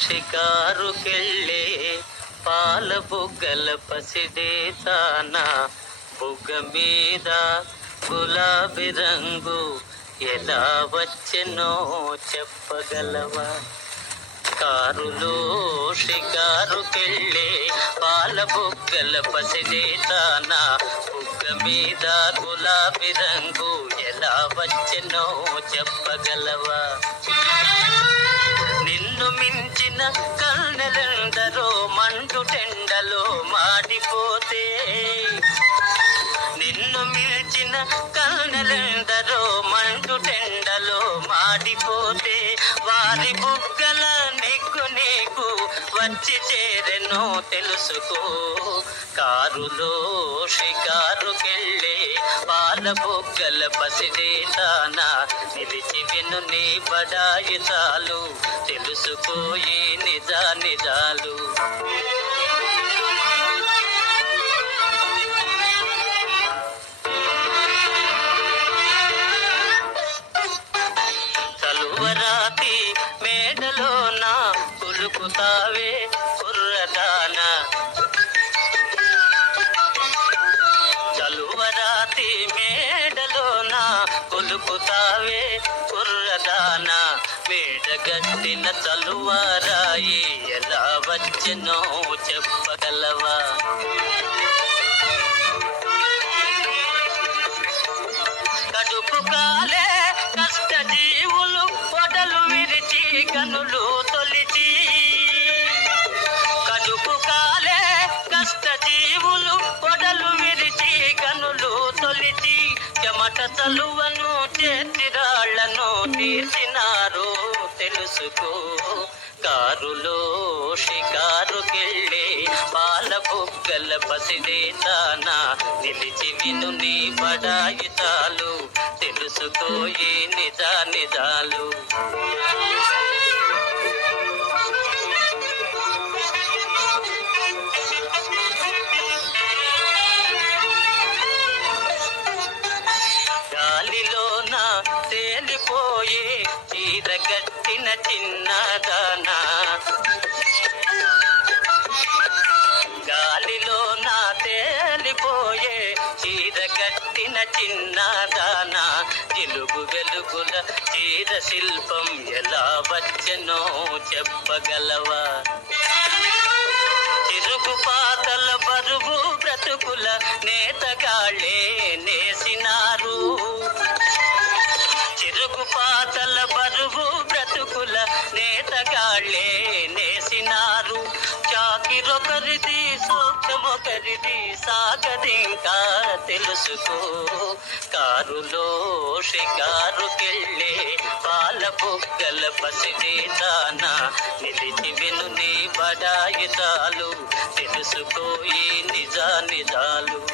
షికారుకెళ్ళే పాల బుగ్గల పసిడే తానా బుగ్గ మీద గులాబీ రంగు ఎలా వచ్చెనో చెప్పగలవా? కారులో షికారుకెళ్ళే పాల బుగ్గల పసిడే తానా బుగ్గ మీద గులాబీ రంగు ఎలా వచ్చెనో చెప్పగలవా? నిన్ను మించిన కన్నెలందరో మండు టెండలో మాడిపోతే. నిన్ను మిల్చిన కన్నెలందరో మండు టెండలో మాడిపోతే. వారి బుగ్గల నెగ్గు నీకు వచ్చి చేరెనో తెలుసుకో. కారులో షికారుకెళ్ళే పాల బుగ్గల పసిడే నిలిచి విను నీ బడాయి చాలు. తెలుసుకోయి నిజా నిజాలు. కలువరాతి మేడలోన కులుకుతావే కుర్రదానా కొలుకుతావే కుర్రదాన మేడగట్టిన తలువారాయి ఎలా వచ్చెనో చెప్పగలవా? కడుపు కాలే కష్ట జీవులు పొడలు విరిచి కనులు చలువను చేతిరాళ్ళను తీసినారు తెలుసుకో. కారులో షికారుకెళ్ళే పాల బుగ్గల పసిదేతానా నిలిచి విను నీ బడాయి చాలు ఏ నిజా నిజాలు చీర చిన్నదానా గాలిలో నా తేలిపోయే చీర కట్టిన చిన్నదానా తెలుగు వెలుగుల చీర శిల్పం ఎలా వచ్చెనో చెప్పగలవా? తిరుగు పాతల బరువు బ్రతుకుల నేతగాళ్ళే నేసి వాళ్ళే నేసినారు. చాకిరొకరిది సూక్ష్మొకరిది సాగదింకా తెలుసుకో. కారులో షికారుకెళ్ళే పాల బుగ్గల పసిడి దానా. నిలిచి విను నీ బడాయి నిజా నిజాలు